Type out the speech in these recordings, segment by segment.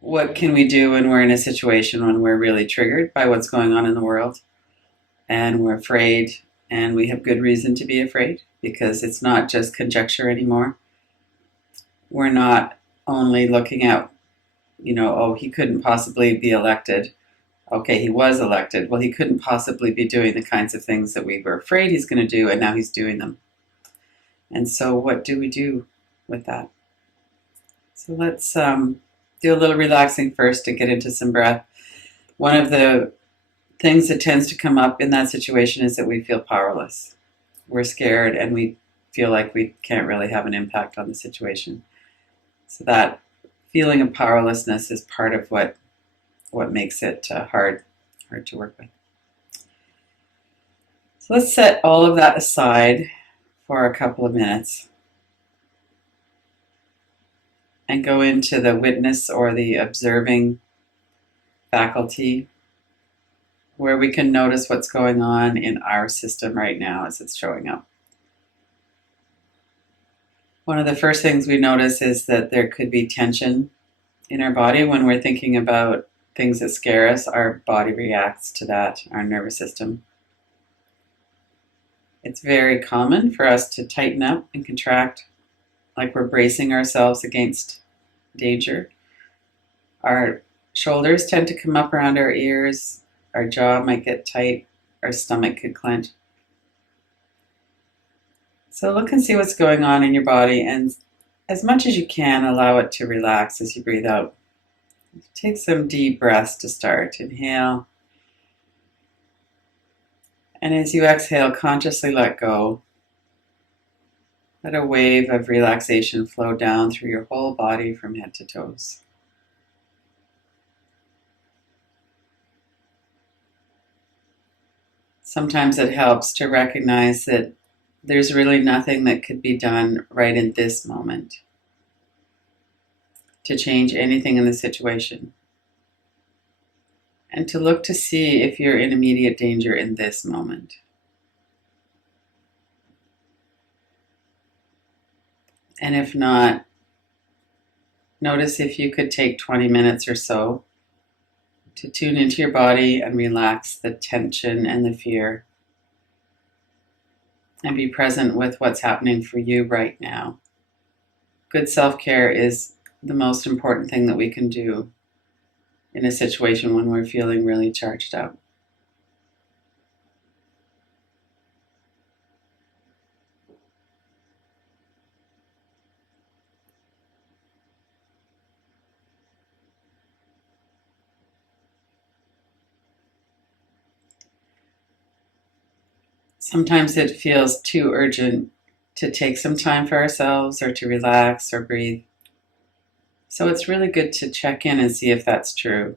what can we do when we're in a situation when we're really triggered by what's going on in the world and we're afraid and we have good reason to be afraid because it's not just conjecture anymore. We're not only looking at, oh, he couldn't possibly be elected. Okay, he was elected. Well, he couldn't possibly be doing the kinds of things that we were afraid he's going to do, and now he's doing them. And so what do we do with that? So let's do a little relaxing first to get into some breath. One of the things that tends to come up in that situation is that we feel powerless. We're scared and we feel like we can't really have an impact on the situation. So that feeling of powerlessness is part of what makes it hard to work with. So let's set all of that aside for a couple of minutes and go into the witness or the observing faculty where we can notice what's going on in our system right now as it's showing up. One of the first things we notice is that there could be tension in our body when we're thinking about things that scare us. Our body reacts to that, our nervous system. It's very common for us to tighten up and contract like we're bracing ourselves against danger. Our shoulders tend to come up around our ears, our jaw might get tight, our stomach could clench. So look and see what's going on in your body, and as much as you can, allow it to relax as you breathe out. Take some deep breaths to start. Inhale. And as you exhale, consciously let go. Let a wave of relaxation flow down through your whole body from head to toes. Sometimes it helps to recognize that there's really nothing that could be done right in this moment to change anything in the situation. And to look to see if you're in immediate danger in this moment. And if not, notice if you could take 20 minutes or so to tune into your body and relax the tension and the fear. And be present with what's happening for you right now. Good self-care is the most important thing that we can do in a situation when we're feeling really charged up. Sometimes it feels too urgent to take some time for ourselves or to relax or breathe. So it's really good to check in and see if that's true.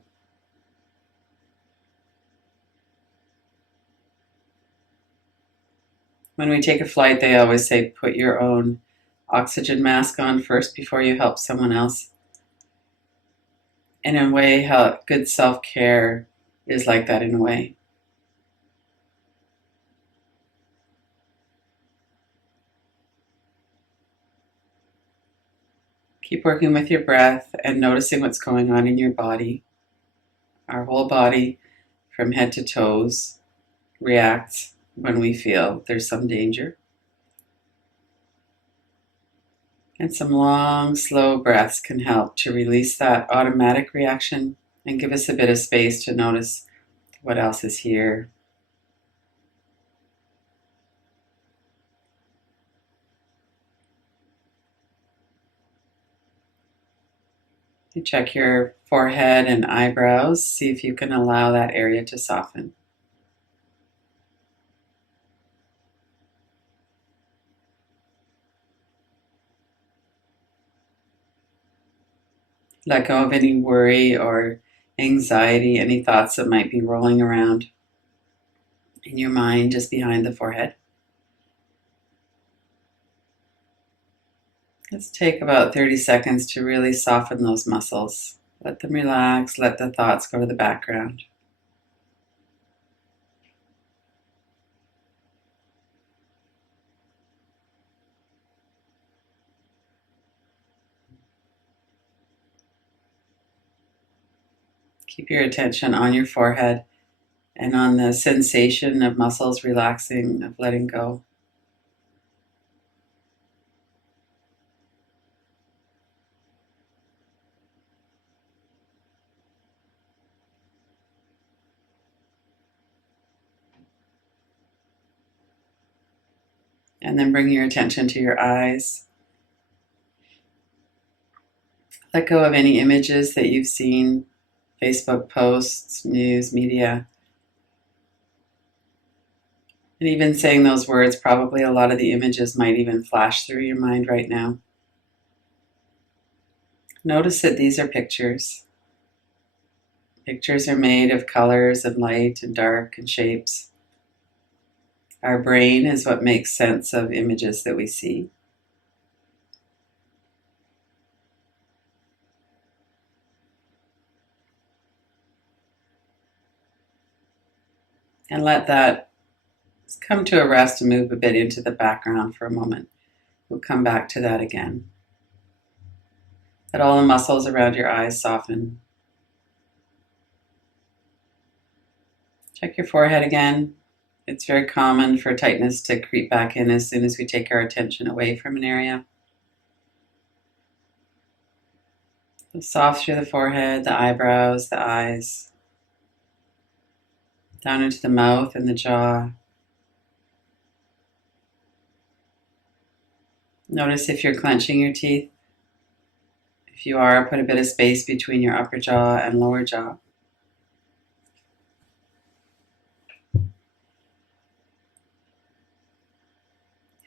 When we take a flight, they always say put your own oxygen mask on first before you help someone else. In a way, how good self-care is like that in a way. Keep working with your breath and noticing what's going on in your body. Our whole body, from head to toes, reacts when we feel there's some danger. And some long, slow breaths can help to release that automatic reaction and give us a bit of space to notice what else is here. You check your forehead and eyebrows, see if you can allow that area to soften. Let go of any worry or anxiety, any thoughts that might be rolling around in your mind just behind the forehead. Let's take about 30 seconds to really soften those muscles. Let them relax, let the thoughts go to the background. Keep your attention on your forehead and on the sensation of muscles relaxing, of letting go. And then bring your attention to your eyes. Let go of any images that you've seen, Facebook posts, news, media. And even saying those words, probably a lot of the images might even flash through your mind right now. Notice that these are pictures. Pictures are made of colors and light and dark and shapes. Our brain is what makes sense of images that we see. And let that come to a rest and move a bit into the background for a moment. We'll come back to that again. Let all the muscles around your eyes soften. Check your forehead again. It's very common for tightness to creep back in as soon as we take our attention away from an area. So soft through the forehead, the eyebrows, the eyes, down into the mouth and the jaw. Notice if you're clenching your teeth. If you are, put a bit of space between your upper jaw and lower jaw.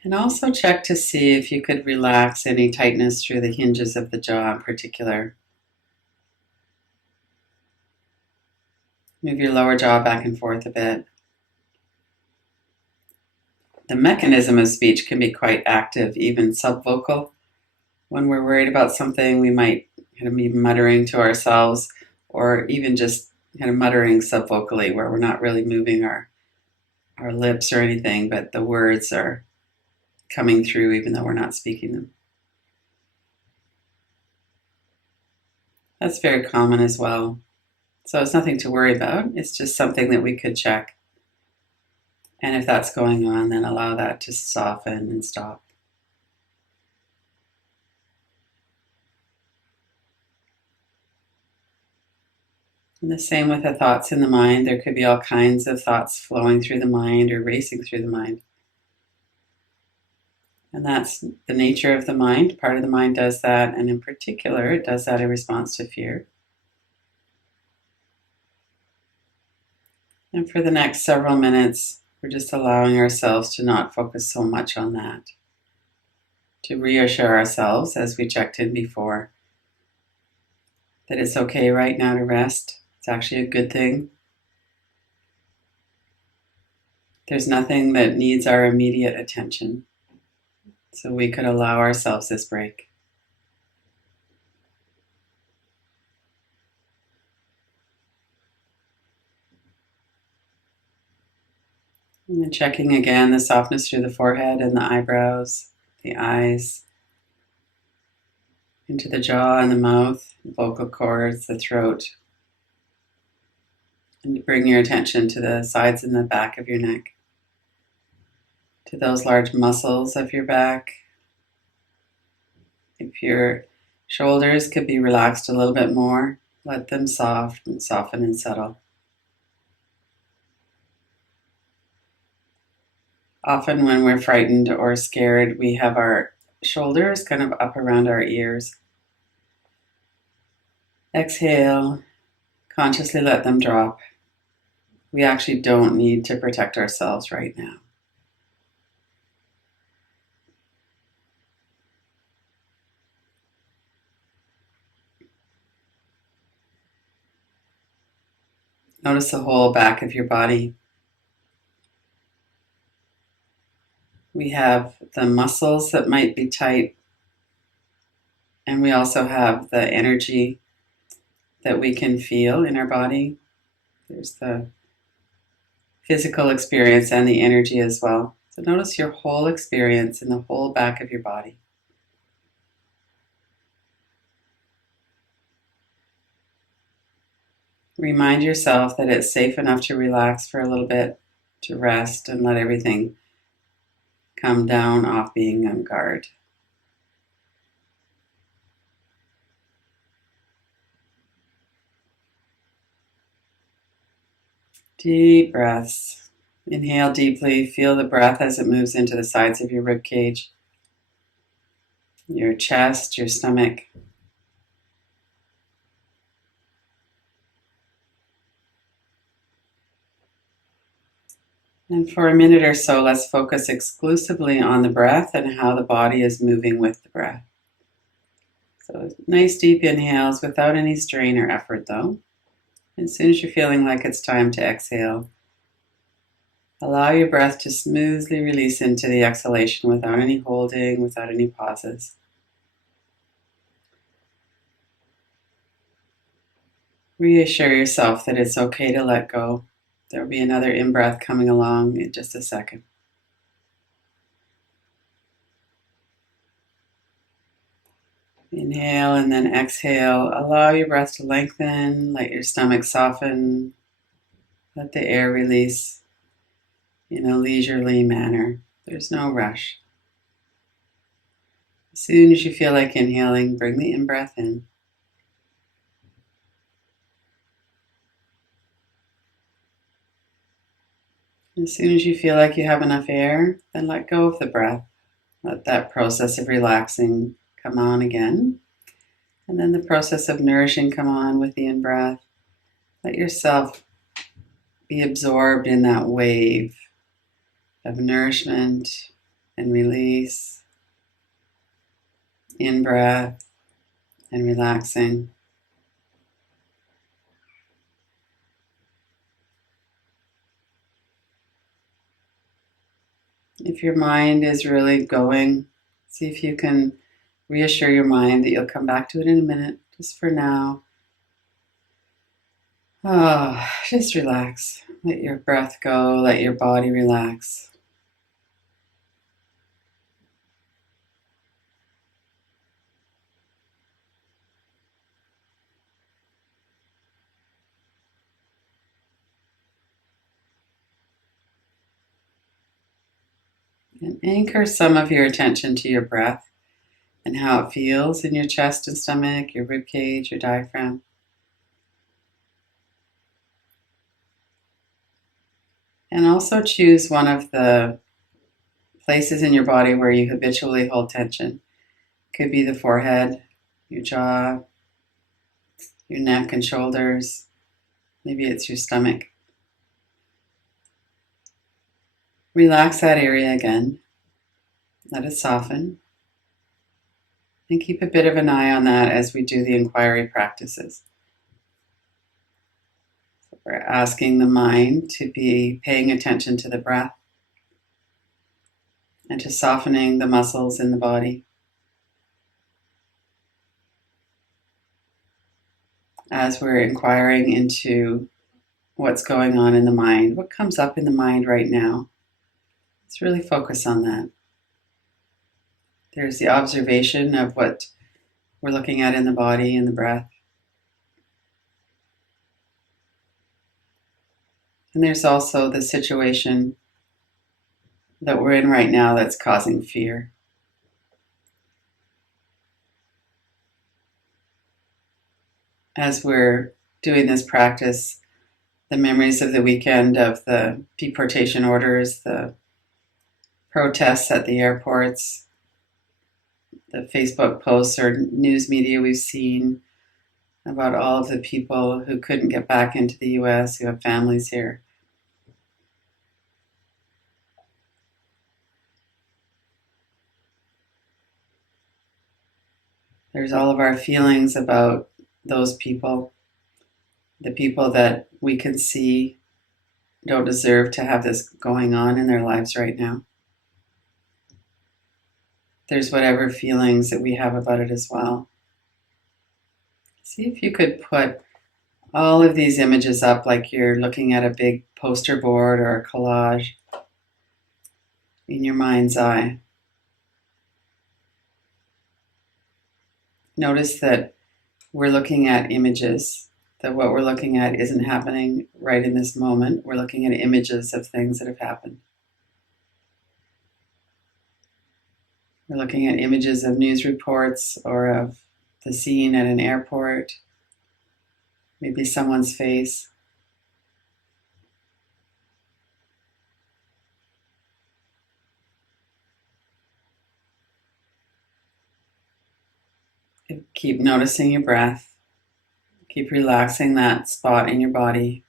And also check to see if you could relax any tightness through the hinges of the jaw in particular. Move your lower jaw back and forth a bit. The mechanism of speech can be quite active, even subvocal. When we're worried about something, we might kind of be muttering to ourselves, or even just kind of muttering subvocally, where we're not really moving our lips or anything, but the words are coming through even though we're not speaking them. That's very common as well. So it's nothing to worry about. It's just something that we could check. And if that's going on, then allow that to soften and stop. And the same with the thoughts in the mind. There could be all kinds of thoughts flowing through the mind or racing through the mind. And that's the nature of the mind. Part of the mind does that, and in particular, it does that in response to fear. And for the next several minutes, we're just allowing ourselves to not focus so much on that. To reassure ourselves, as we checked in before, that it's okay right now to rest. It's actually a good thing. There's nothing that needs our immediate attention. So we could allow ourselves this break. And then checking again the softness through the forehead and the eyebrows, the eyes, into the jaw and the mouth, the vocal cords, the throat. And bring your attention to the sides and the back of your neck, to those large muscles of your back. If your shoulders could be relaxed a little bit more, let them soften and settle. Often when we're frightened or scared, we have our shoulders kind of up around our ears. Exhale, consciously let them drop. We actually don't need to protect ourselves right now. Notice the whole back of your body. We have the muscles that might be tight, and we also have the energy that we can feel in our body. There's the physical experience and the energy as well. So notice your whole experience in the whole back of your body. Remind yourself that it's safe enough to relax for a little bit, to rest and let everything come down off being on guard. Deep breaths. Inhale deeply. Feel the breath as it moves into the sides of your rib cage, your chest, your stomach. And for a minute or so, let's focus exclusively on the breath and how the body is moving with the breath. So nice deep inhales without any strain or effort though. As soon as you're feeling like it's time to exhale, allow your breath to smoothly release into the exhalation without any holding, without any pauses. Reassure yourself that it's okay to let go. There will be another in-breath coming along in just a second. Inhale and then exhale. Allow your breath to lengthen. Let your stomach soften. Let the air release in a leisurely manner. There's no rush. As soon as you feel like inhaling, bring the in-breath in. As soon as you feel like you have enough air, then let go of the breath. Let that process of relaxing come on again. And then the process of nourishing come on with the in-breath. Let yourself be absorbed in that wave of nourishment and release, in-breath and relaxing. If your mind is really going, see if you can reassure your mind that you'll come back to it in a minute. Just for now, just relax. Let your breath go. Let your body relax. And anchor some of your attention to your breath and how it feels in your chest and stomach, your rib cage, your diaphragm. And also choose one of the places in your body where you habitually hold tension. Could be the forehead, your jaw, your neck and shoulders. Maybe it's your stomach. Relax that area again. Let it soften. And keep a bit of an eye on that as we do the inquiry practices. So we're asking the mind to be paying attention to the breath and to softening the muscles in the body. As we're inquiring into what's going on in the mind, what comes up in the mind right now, let's really focus on that. There's the observation of what we're looking at in the body and the breath. And there's also the situation that we're in right now that's causing fear. As we're doing this practice, the memories of the weekend of the deportation orders, the protests at the airports, the Facebook posts or news media we've seen about all of the people who couldn't get back into the US, who have families here. There's all of our feelings about those people, the people that we can see don't deserve to have this going on in their lives right now. There's whatever feelings that we have about it as well. See if you could put all of these images up like you're looking at a big poster board or a collage in your mind's eye. Notice that we're looking at images that what we're looking at isn't happening right in this moment. We're looking at images of things that have happened. We're looking at images of news reports or of the scene at an airport, maybe someone's face. Keep noticing your breath. Keep relaxing that spot in your body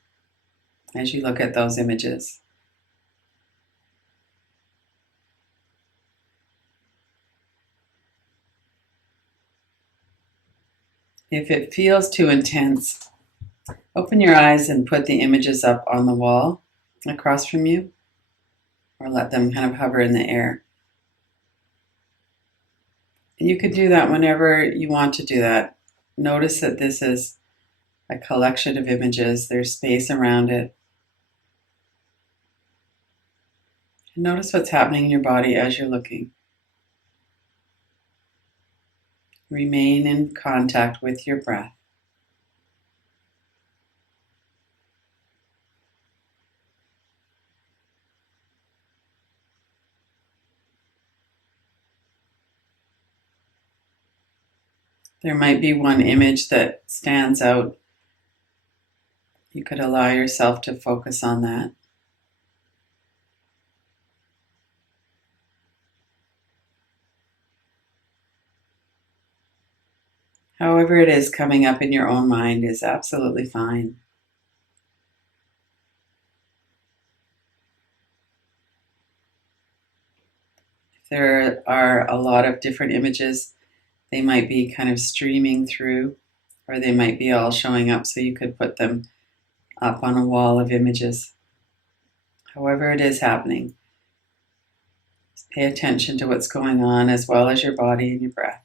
as you look at those images. If it feels too intense, open your eyes and put the images up on the wall across from you, or let them kind of hover in the air. And you could do that whenever you want to do that. Notice that this is a collection of images. There's space around it. And notice what's happening in your body as you're looking. Remain in contact with your breath. There might be one image that stands out. You could allow yourself to focus on that. However it is coming up in your own mind is absolutely fine. If there are a lot of different images, they might be kind of streaming through, or they might be all showing up, so you could put them up on a wall of images. However it is happening, just pay attention to what's going on as well as your body and your breath.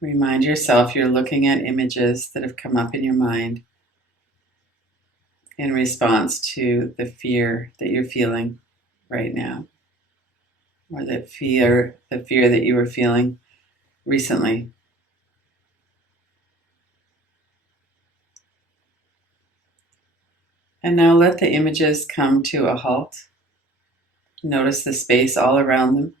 Remind yourself you're looking at images that have come up in your mind in response to the fear that you're feeling right now, or the fear that you were feeling recently. And now let the images come to a halt. Notice the space all around them.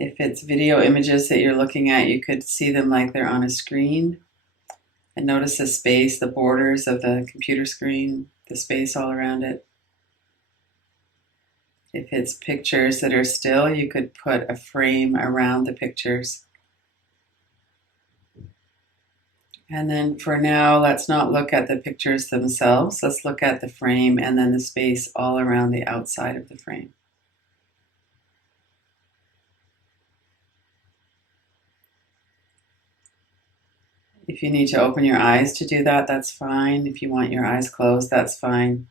If it's video images that you're looking at, you could see them like they're on a screen. And notice the space, the borders of the computer screen, the space all around it. If it's pictures that are still, you could put a frame around the pictures. And then for now, let's not look at the pictures themselves. Let's look at the frame and then the space all around the outside of the frame. If you need to open your eyes to do that, that's fine. If you want your eyes closed, that's fine.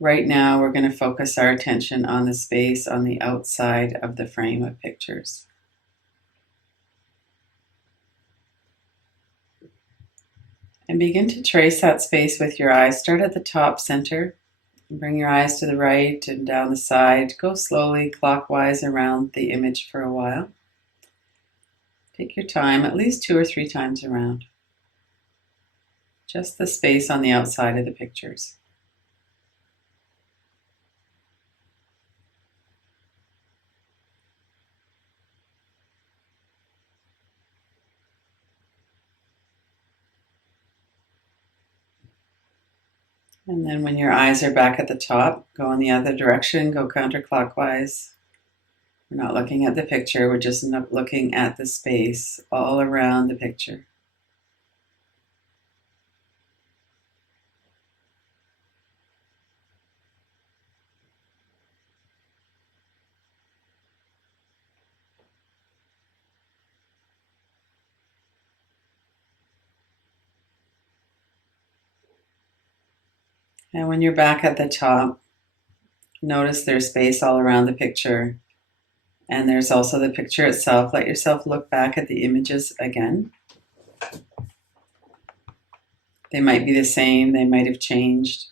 Right now, we're going to focus our attention on the space on the outside of the frame of pictures. And begin to trace that space with your eyes. Start at the top center. Bring your eyes to the right and down the side. Go slowly clockwise around the image for a while. Take your time, at least 2 or 3 times around. Just the space on the outside of the pictures. And then when your eyes are back at the top, go in the other direction, go counterclockwise. We're not looking at the picture, we're just looking at the space all around the picture. And when you're back at the top, notice there's space all around the picture. And there's also the picture itself. Let yourself look back at the images again. They might be the same, they might have changed.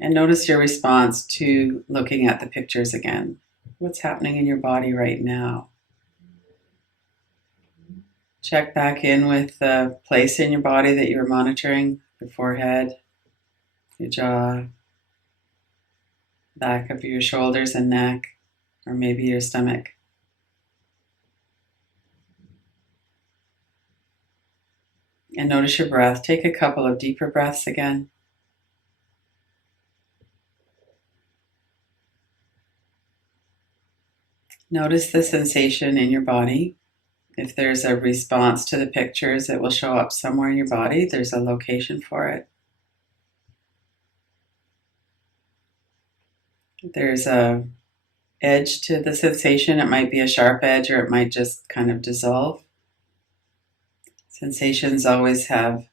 And notice your response to looking at the pictures again. What's happening in your body right now? Check back in with the place in your body that you were monitoring, your forehead, your jaw, back of your shoulders and neck, or maybe your stomach. And notice your breath. Take a couple of deeper breaths again. Notice the sensation in your body. If there's a response to the pictures, it will show up somewhere in your body. There's a location for it. There's a edge to the sensation. It might be a sharp edge, or it might just kind of dissolve. Sensations always have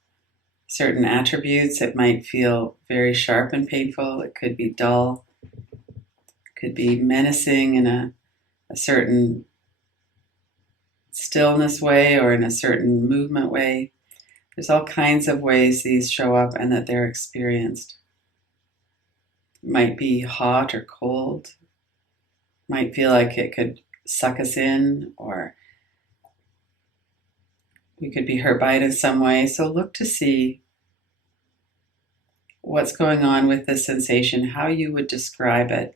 certain attributes. It might feel very sharp and painful. It could be dull. It could be menacing in a certain stillness way or in a certain movement way. There's all kinds of ways these show up and that they're experienced. It might be hot or cold. It might feel like it could suck us in, or we could be hurt by it in some way. So look to see what's going on with this sensation, how you would describe it,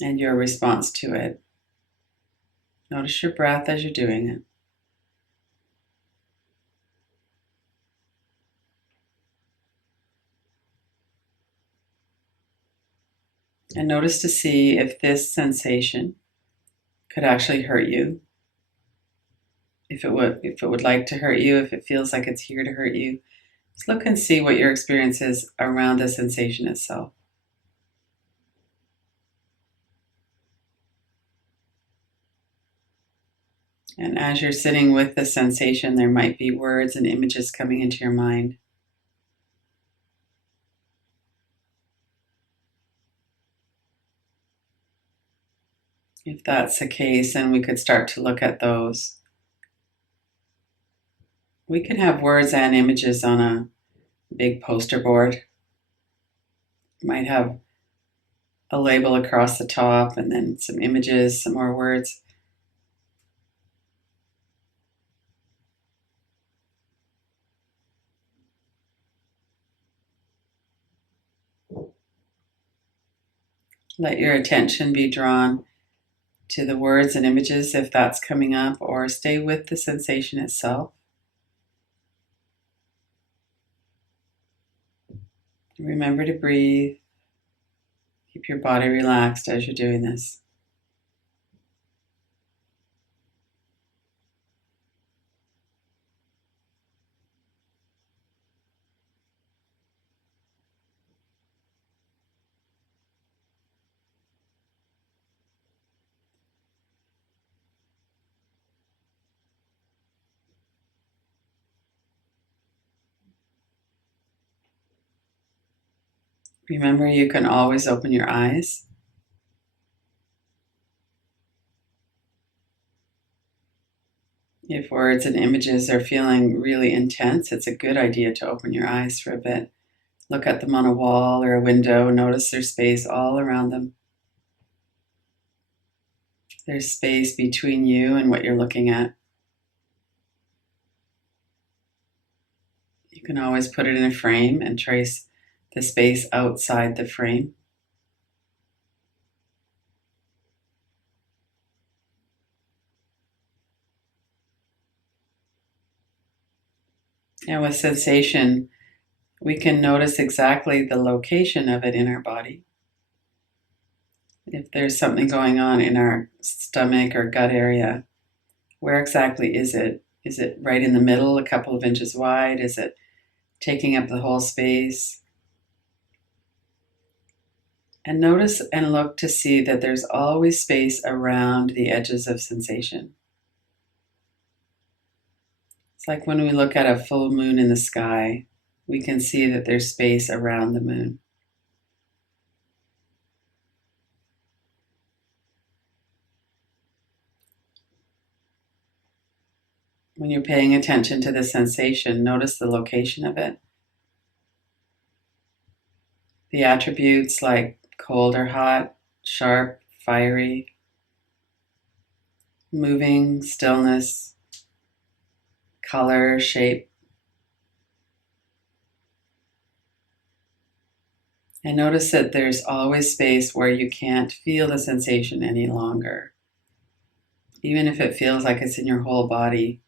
and your response to it. Notice your breath as you're doing it. And notice to see if this sensation could actually hurt you. If it would like to hurt you, if it feels like it's here to hurt you. Just look and see what your experience is around the sensation itself. And as you're sitting with the sensation, there might be words and images coming into your mind. If that's the case, then we could start to look at those. We can have words and images on a big poster board. You might have a label across the top and then some images, some more words. Let your attention be drawn to the words and images if that's coming up, or stay with the sensation itself. Remember to breathe. Keep your body relaxed as you're doing this. Remember, you can always open your eyes. If words and images are feeling really intense, it's a good idea to open your eyes for a bit. Look at them on a wall or a window. Notice there's space all around them. There's space between you and what you're looking at. You can always put it in a frame and trace the space outside the frame. And with sensation, we can notice exactly the location of it in our body. If there's something going on in our stomach or gut area, where exactly is it? Is it right in the middle, a couple of inches wide? Is it taking up the whole space? And notice and look to see that there's always space around the edges of sensation. It's like when we look at a full moon in the sky. we can see that there's space around the moon. When you're paying attention to the sensation, notice the location of it. The attributes like cold or hot, sharp, fiery, moving, stillness, color, shape. And notice that there's always space where you can't feel the sensation any longer. Even if it feels like it's in your whole body,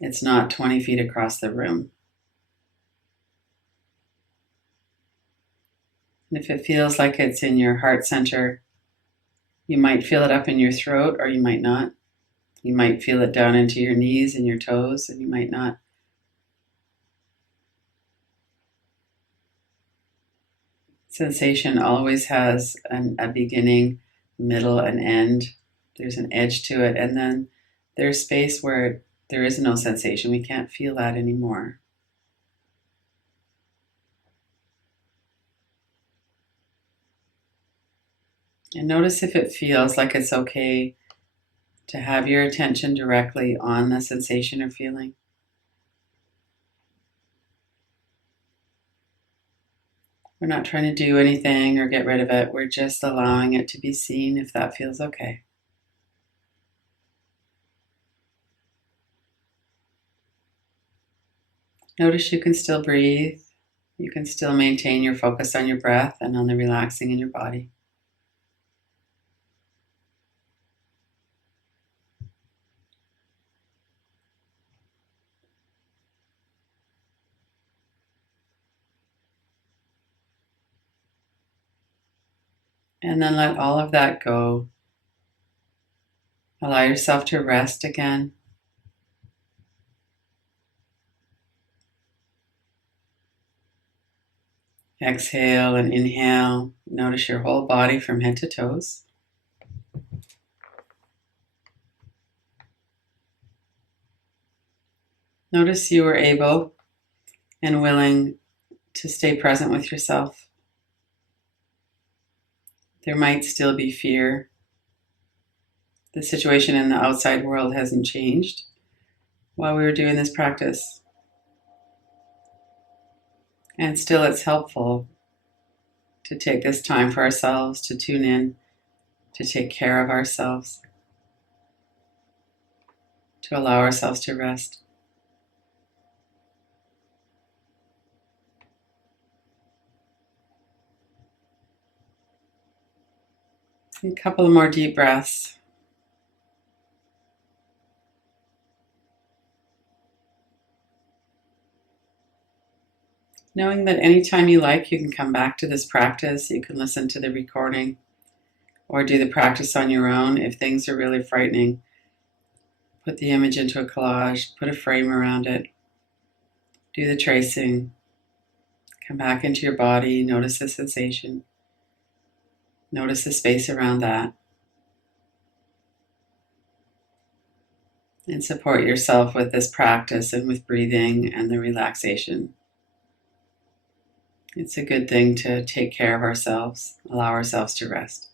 it's not 20 feet across the room. And if it feels like it's in your heart center, you might feel it up in your throat or you might not. You might feel it down into your knees and your toes, and you might not. Sensation always has a beginning, middle, and end. There's an edge to it, and then there's space where there is no sensation. We can't feel that anymore. And notice if it feels like it's okay to have your attention directly on the sensation or feeling. We're not trying to do anything or get rid of it. We're just allowing it to be seen if that feels okay. Notice you can still breathe. You can still maintain your focus on your breath and on the relaxing in your body. And then let all of that go. Allow yourself to rest again. Exhale and inhale. Notice your whole body from head to toes. Notice you were able and willing to stay present with yourself. There might still be fear. The situation in the outside world hasn't changed while we were doing this practice. And still it's helpful to take this time for ourselves, to tune in, to take care of ourselves, to allow ourselves to rest. A couple of more deep breaths. Knowing that anytime you like, you can come back to this practice. You can listen to the recording or do the practice on your own. If things are really frightening, put the image into a collage, put a frame around it, do the tracing, come back into your body, notice the sensation, notice the space around that, and support yourself with this practice and with breathing and the relaxation. It's a good thing to take care of ourselves, allow ourselves to rest.